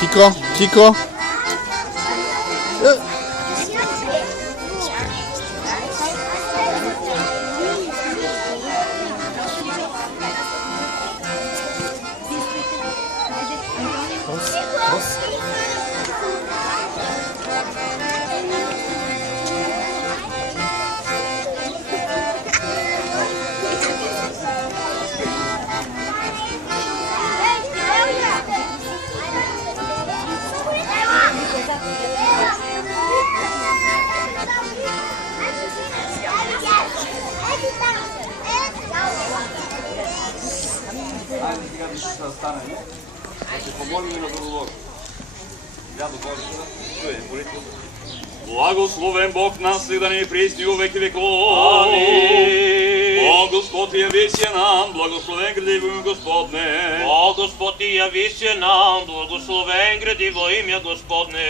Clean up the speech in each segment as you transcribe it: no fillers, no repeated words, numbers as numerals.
Ticho, ticho. Благословен Бог нас и да ни пресни у веки веков. Амин. О Господ, яви се нам, благословен гради во имя Господне. О Господ, яви се нам, благословен гради во имя Господне.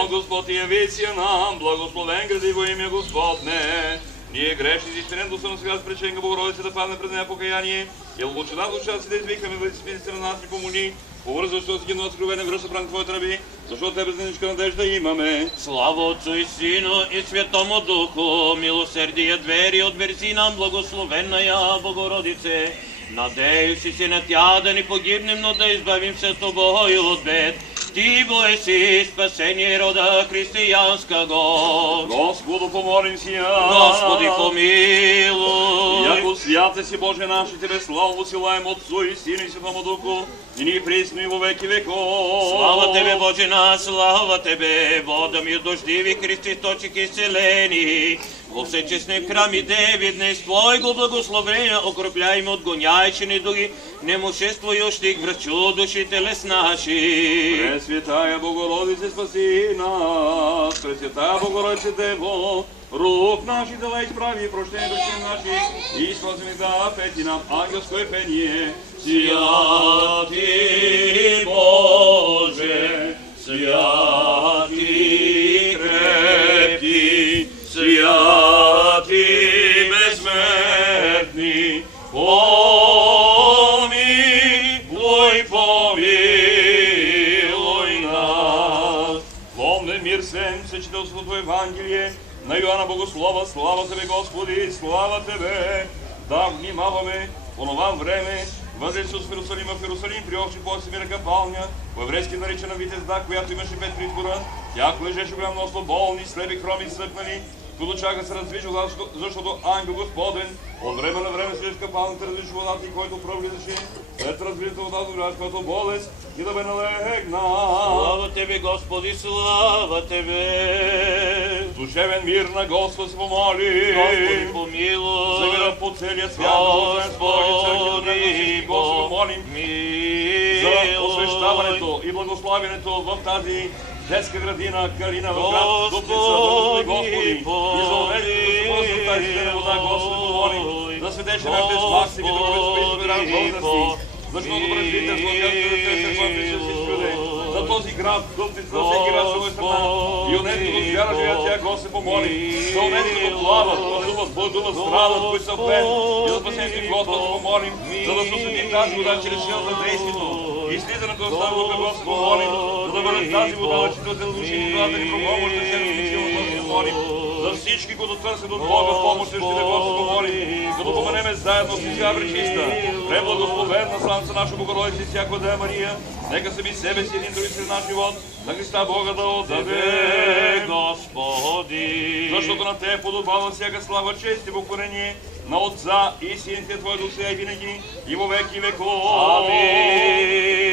О Господ, яви се нам, благословен гради во имя Господне. Ние грешници, изпирен съм сега с преченка Богородица да падне пред нея покаяние и лучина в душата си да извикаме да изписите на нас и помоли. Повързва, защото си ги откровенен връща пран Твоите раби, защото Тебе зненичка надежда имаме. Слава Отцу и Сину и Святому Духу, милосердие двери, отверзи нам, благословенная Богородице. Надеюся си на Тя да ни погибнем, но да избавим се Тобою от бед. Ти боеси спасение рода християнского. Господу помолим сия. Господи помилуй. Яко святе си Боже наш, и Тебе славу посилаем Отцу и Сину и Святому Духу, и ни присно и во веки веков. Слава Тебе, Боже наш, слава Тебе, водами дождиви, Христисточек исцелени. Во всечестни храми деви днес Твоего благословения окропляйме, отгоняйче ни дуги, немошествующих врачу души телес наши. Пресвятая Богородице, спаси нас, Пресвятая Богородице Дево, рук наши дела изправи, прощение души наши, и спаси да пети нам ангелское пение. Святи Боже, святи крепки, святи безсмертни, помилуй, помилуй нас. Помни мир всем, сочетелството Евангелие на Йоанна Богослова, слава Тебе, Господи, слава Тебе, да внимаваме по това време, Възе Исус в Иерусалим, при общи по-всемирна капалня, в еврейски наричана Витезда, която имаше 5 притвора, тях лежеше голямо множество болни, слепи, хроми, съкнали, които чака се раздвижва, защото ангел Господен от време на време след капалната раздвижва водата, и който пръв влизаше, след развитата вода добряш, която болест и да бе налегна. Слава Тебе, Господи, слава Тебе! Душевен мир на Господ се помоли. Господи, помилуй! За мира по целия свят, Господи, молим за освещаването и благославянето в тази детска градина Калина в град Дупница, Господи, Господи, и за овечката да се ползва тази стена вода, Господи, помолим, да светеше на без Максим и другове спешно град български, защото презвителство, както да се пътеше всички люди, за този град, Дупница, за всеки град, своя страна, и онези, които вяра живеят тя, Господи, помолим, за онези, които плават, бъдуват, страдат, които са в плен, и за спасението им, Господи, помолим, за да се освети тази вода чрез силата на действието. И слизането на Става Лука, Господи, помолим, за да бъде тази вода на читателите души и да ни помогнат да се различим, Господи, помолим, за всички, които търсят от Бога помощ, ще да Господи, помолим, като поманеме заедно с Исия Пречиста, преблагословена славица наша Богородица и всяка Дева Мария, нека съби себе си един други сред наш живот, на Христа Бога да отдаде, Господи! защото на Тебе подобава всяка слава, чест и покорение на Отца и Сините Твой Дух сега и винаги и во веки веков. Амин.